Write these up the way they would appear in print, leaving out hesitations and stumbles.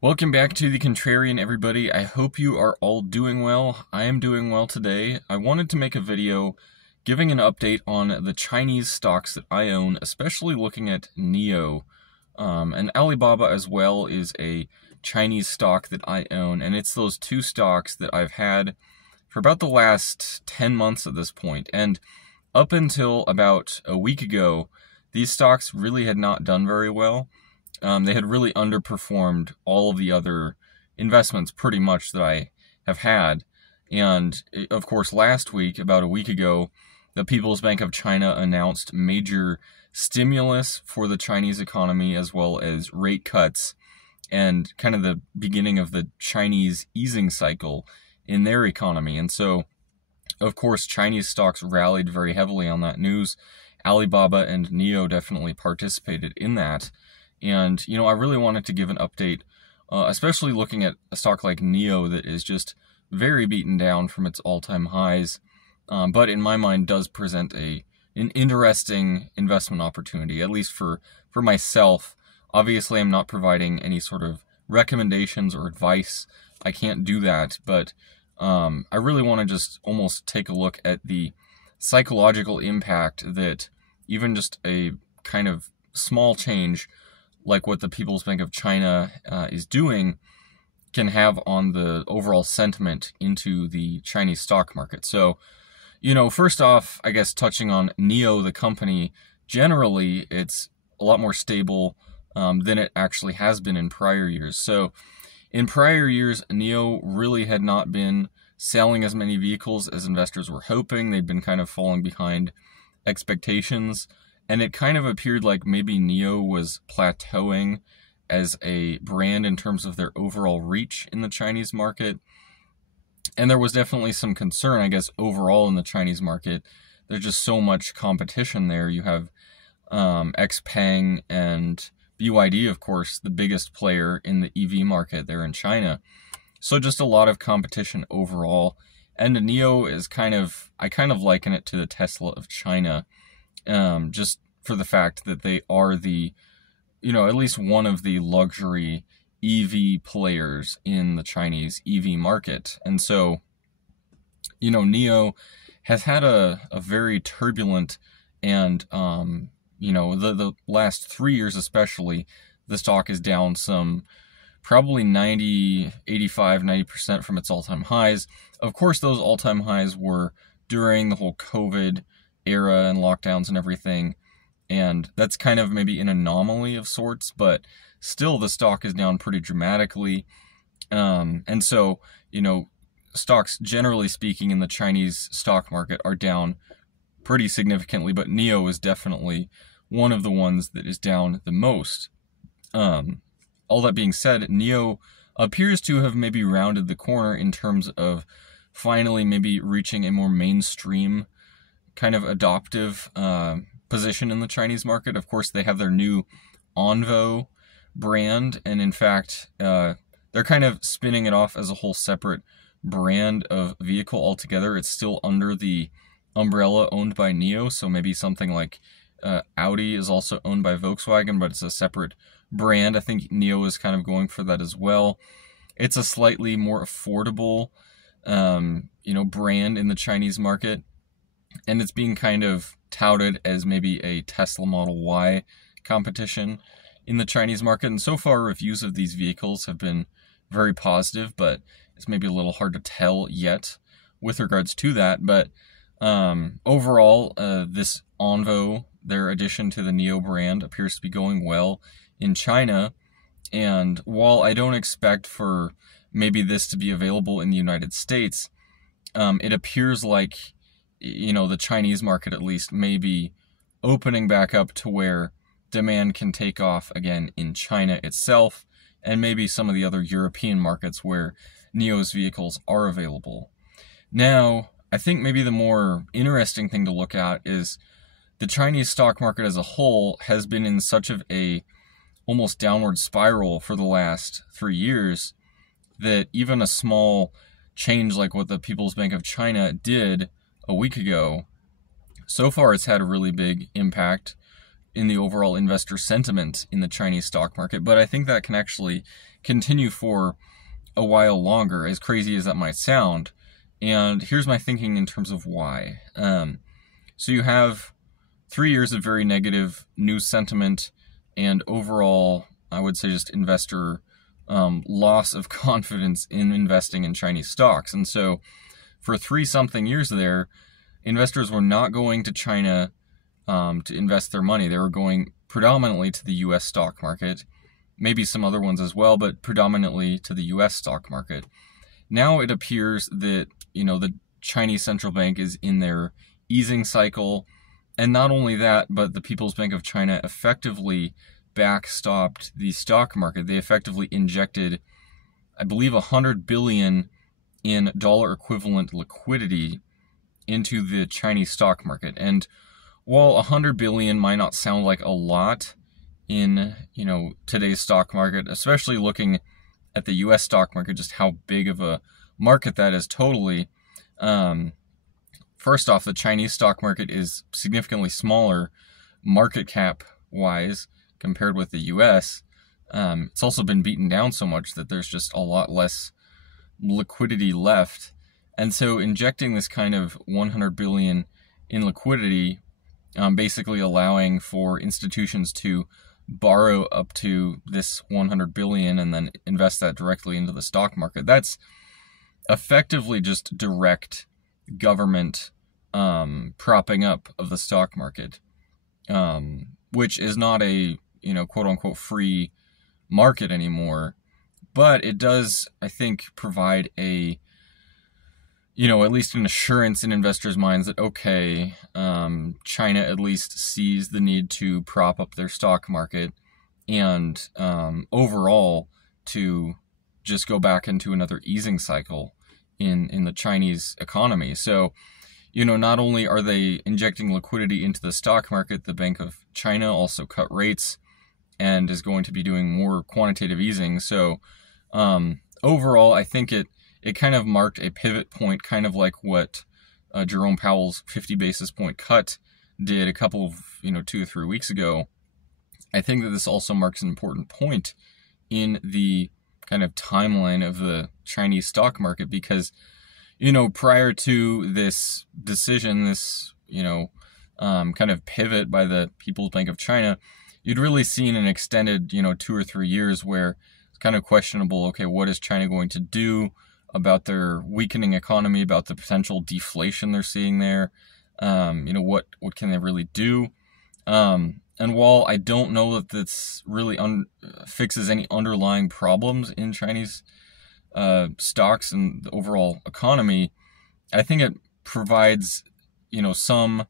Welcome back to The Contrarian, everybody. I hope you are all doing well. I am doing well today. I wanted to make a video giving an update on the Chinese stocks that I own, especially looking at NIO. And Alibaba as well is a Chinese stock that I own, and it's those two stocks that I've had for about the last 10 months at this point. And up until about a week ago, these stocks really had not done very well. They had really underperformed all of the other investments pretty much that I have had. And of course, last week, about a week ago, the People's Bank of China announced major stimulus for the Chinese economy as well as rate cuts and kind of the beginning of the Chinese easing cycle in their economy. And so, of course, Chinese stocks rallied very heavily on that news. Alibaba and NIO definitely participated in that. And, I really wanted to give an update, especially looking at a stock like NIO that is just very beaten down from its all-time highs, but in my mind does present an interesting investment opportunity, at least for myself. Obviously, I'm not providing any sort of recommendations or advice. I can't do that, but I really want to just almost take a look at the psychological impact that even just a kind of small change like what the People's Bank of China is doing can have on the overall sentiment into the Chinese stock market. So, first off, I guess touching on NIO, the company, generally it's a lot more stable than it actually has been in prior years. So in prior years, NIO really had not been selling as many vehicles as investors were hoping. They'd been kind of falling behind expectations. And it kind of appeared like maybe NIO was plateauing as a brand in terms of their overall reach in the Chinese market. And there was definitely some concern, I guess, overall in the Chinese market. There's just so much competition there. You have XPeng and BYD, of course, the biggest player in the EV market there in China. So just a lot of competition overall. And NIO is I kind of liken it to the Tesla of China. Just for the fact that they are the, at least one of the luxury EV players in the Chinese EV market. And so, NIO has had a very turbulent and, the last 3 years especially, the stock is down some probably 90% from its all-time highs. Of course, those all-time highs were during the whole COVID era and lockdowns and everything, and that's kind of maybe an anomaly of sorts, but still the stock is down pretty dramatically. And so, stocks generally speaking in the Chinese stock market are down pretty significantly, but NIO is definitely one of the ones that is down the most. All that being said, NIO appears to have maybe rounded the corner in terms of finally maybe reaching a more mainstream kind of adoptive position in the Chinese market. Of course, they have their new Onvo brand, and in fact, they're kind of spinning it off as a whole separate brand of vehicle altogether. It's still under the umbrella owned by NIO, so maybe something like Audi is also owned by Volkswagen, but it's a separate brand. I think NIO is kind of going for that as well. It's a slightly more affordable, brand in the Chinese market. And it's being kind of touted as maybe a Tesla Model Y competition in the Chinese market. And so far, reviews of these vehicles have been very positive, but it's maybe a little hard to tell yet with regards to that. But overall, this Onvo, their addition to the NIO brand, appears to be going well in China. And while I don't expect for maybe this to be available in the United States, it appears like the Chinese market at least may be opening back up to where demand can take off again in China itself and maybe some of the other European markets where NIO's vehicles are available. Now, I think maybe the more interesting thing to look at is the Chinese stock market as a whole has been in such of a almost downward spiral for the last 3 years that even a small change like what the People's Bank of China did a week ago, so far it's had a really big impact in the overall investor sentiment in the Chinese stock market, but I think that can actually continue for a while longer, as crazy as that might sound. And here's my thinking in terms of why. So you have 3 years of very negative news sentiment and overall, I would say, just investor loss of confidence in investing in Chinese stocks. And so for 3-something years there, investors were not going to China to invest their money. They were going predominantly to the U.S. stock market, maybe some other ones as well, but predominantly to the U.S. stock market. Now it appears that, the Chinese central bank is in their easing cycle. And not only that, but the People's Bank of China effectively backstopped the stock market. They effectively injected, I believe, $100 billion in dollar equivalent liquidity into the Chinese stock market. And while $100 billion might not sound like a lot in, today's stock market, especially looking at the US stock market, just how big of a market that is totally. First off, the Chinese stock market is significantly smaller market cap wise compared with the US. It's also been beaten down so much that there's just a lot less liquidity left. And so injecting this kind of 100 billion in liquidity, basically allowing for institutions to borrow up to this 100 billion and then invest that directly into the stock market. That's effectively just direct government propping up of the stock market, which is not a, quote unquote free market anymore. But it does, I think, provide a, at least an assurance in investors' minds that, okay, China at least sees the need to prop up their stock market and overall to just go back into another easing cycle in the Chinese economy. So, not only are they injecting liquidity into the stock market, the Bank of China also cut rates and is going to be doing more quantitative easing. So overall, I think it kind of marked a pivot point, kind of like what Jerome Powell's 50 basis point cut did a couple of, 2 or 3 weeks ago. I think that this also marks an important point in the kind of timeline of the Chinese stock market because, prior to this decision, this, kind of pivot by the People's Bank of China, you'd really seen an extended, 2 or 3 years where it's kind of questionable, okay, what is China going to do about their weakening economy, about the potential deflation they're seeing there? What can they really do? And while I don't know that this really fixes any underlying problems in Chinese stocks and the overall economy, I think it provides, some,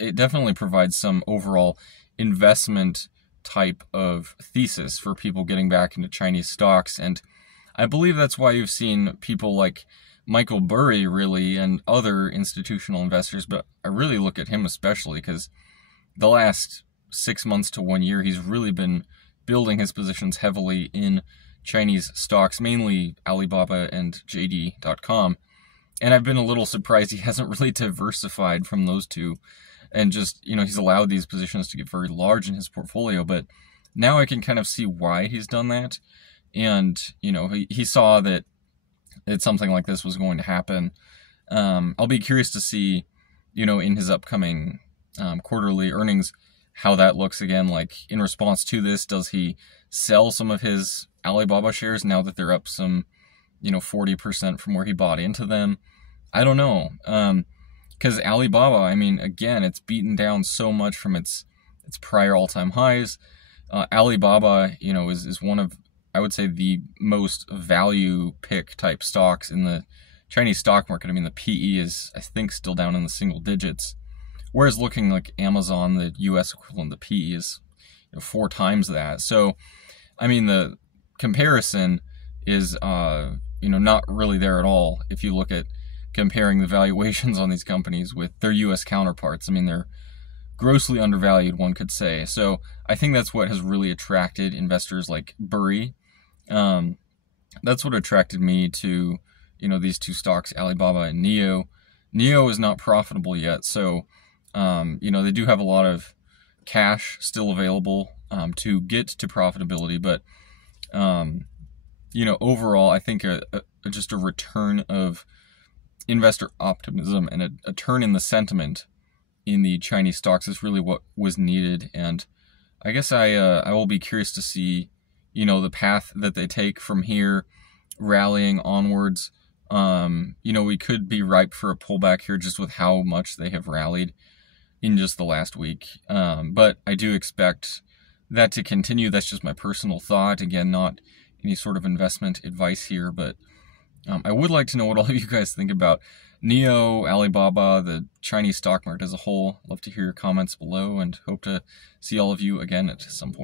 it definitely provides some overall investment type of thesis for people getting back into Chinese stocks. And I believe that's why you've seen people like Michael Burry really and other institutional investors, but I really look at him especially because the last 6 months to 1 year, he's really been building his positions heavily in Chinese stocks, mainly Alibaba and JD.com. And I've been a little surprised he hasn't really diversified from those two and just, he's allowed these positions to get very large in his portfolio. But now I can kind of see why he's done that. And, he saw that something like this was going to happen. I'll be curious to see, in his upcoming quarterly earnings, how that looks again. Like in response to this, does he sell some of his Alibaba shares now that they're up some, 40% from where he bought into them? I don't know. Because Alibaba, again, it's beaten down so much from its prior all-time highs. Alibaba, is one of, I would say, the most value pick type stocks in the Chinese stock market. The PE is, I think, still down in the single digits. Whereas looking like Amazon, the US equivalent, the PE is 4 times that. So, the comparison is, not really there at all if you look at comparing the valuations on these companies with their US counterparts. They're grossly undervalued, one could say. So I think that's what has really attracted investors like Burry. That's what attracted me to, these two stocks, Alibaba and NIO. NIO is not profitable yet, so You know, they do have a lot of cash still available to get to profitability, but you know, overall, I think just a return of investor optimism and a turn in the sentiment in the Chinese stocks is really what was needed. And I guess I will be curious to see, you know, the path that they take from here, rallying onwards. You know, we could be ripe for a pullback here just with how much they have rallied in just the last week. But I do expect that to continue. That's just my personal thought. Again, not any sort of investment advice here, but I would like to know what all of you guys think about NIO, Alibaba, the Chinese stock market as a whole. Love to hear your comments below and hope to see all of you again at some point.